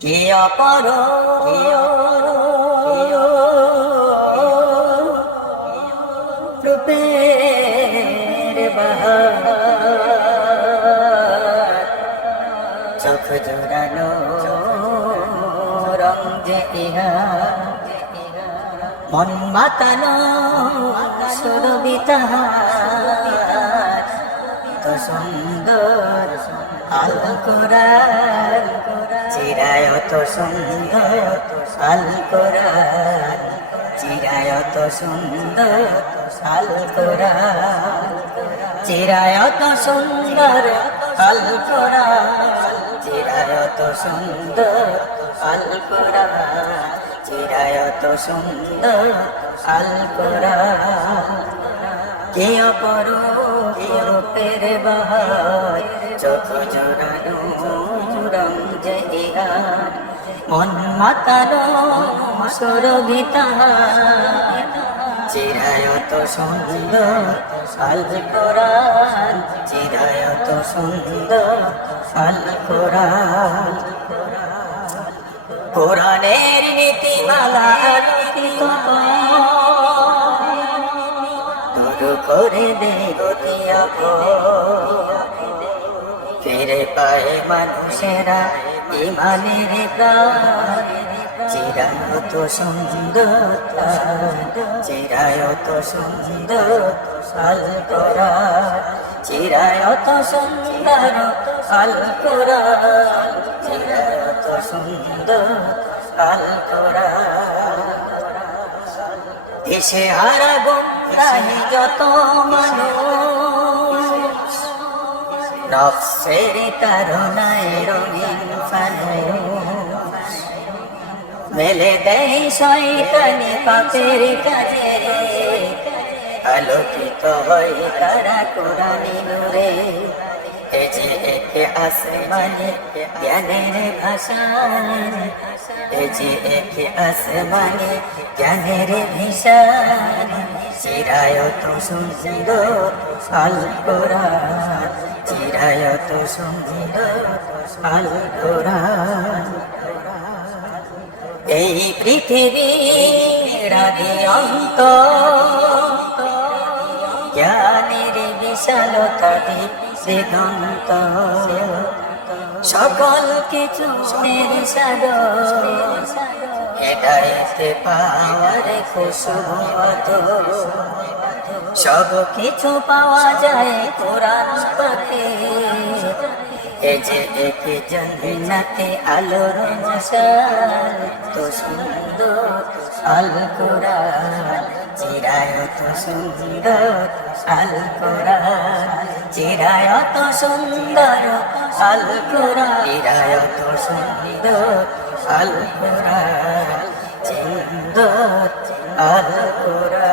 কে অপর? রূপের চোখ জোড়ানো রং যে ইহা মন মাতানো সুরবিতা সুন্দর আল কোরআন চিরায় তো সুন্দর আল কোরআন চিরায় তো সুন্দর আল কোরআন চিরায় তো সুন্দর আল কোরআন চিরায় তো সুন্দর আল কোরআন চিরায় তো সুন্দর আল কোরআন কে অপর রূপের বাহার? চোখ জোড়ানো রং জহিয়ার মন মাতানো সুরভিতা চিরায় তো সুন্দর আল কোরআন চিরায় তো সুন্দর আল কোরআন কোরআনের নীতিমালা আলোকিত তোর করে দে গতিয়া ফিরে পায় মানুষেরা, ইমানের চিরায় তো সুন্দর চিরায় তো সুন্দর আল কোরআন। চিরায় তো সুন্দর আল কোরআন। চিরায় তো সুন্দর আল কোরআন। দেশে হারা গুমরাহি যত মানুষ নফসের কারণায় রঙিন ফানুষ মেলে দেয় শয়তানি পাপের কাজে। আলোকিত হয় তারা কোরআনি নূরে। এ যে একে আসমানে জ্ঞানের ভাষা এ যে একে আসমানে জ্ঞানের ভিশান চিরায় তো সুন্দর আল কোরআন চিরায় তো সুন্দর আল কোরআন এই পৃথিবীর আদি অন্ত, জ্ঞানের বিশালতা দিগন্ত সকল কিছু হেদায়তে পাওয়ার খুশবত সব কিছু পাওয়া যায় কোরআন পাখি এ যে একে জন্নাতে আলোর মশাল তো সুন্দর আল কোরআন। চিরায় তো সুন্দর আল কোরআন। চিরায় তো সুন্দর আল কোরআন। চিরায় তো সুন্দর আল কোরআন। সুন্দর আল কোরআন।